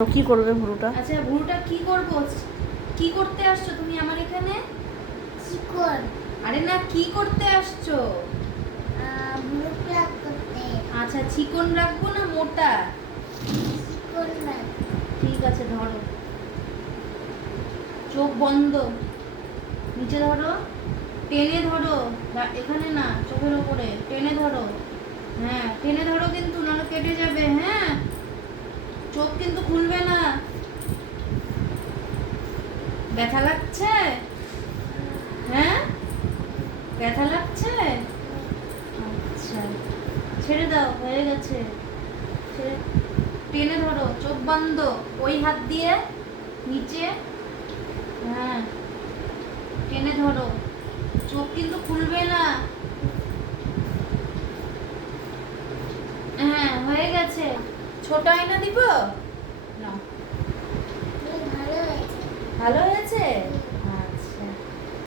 কি করবে ভুরুটা? আচ্ছা ভুরুটা কি করব? কি করতে আসছো তুমি আমার এখানে? চিকন। আরে না, কি করতে আসছো? ভুরু প্লাক করতে। আচ্ছা চিকন রাখবো না মোটা? চিকন রাখ। ঠিক আছে ধরো, চোখ বন্ধ, নিচে ধরো, টেনে ধরো, এখানে না চোখের ওপরে টেনে ধরো। হ্যাঁ টেনে ধরো, কিন্তু নাহলে কেটে যাবে। হ্যাঁ চোখ কিন্তু খুলবে না। ব্যথা লাগছে? হ্যাঁ ব্যথা লাগছে? আচ্ছা ছেড়ে দাও, হয়ে গেছে। টেনে ধরো, চোখ বন্ধ, ওই হাত দিয়ে নিচে। হ্যাঁ টেনে ধরো, চোখ কিন্তু খুলবে না। হ্যাঁ হয়ে গেছে। ছোট আয়না দিব না? ভালো হয়েছে। ভালো হয়েছে।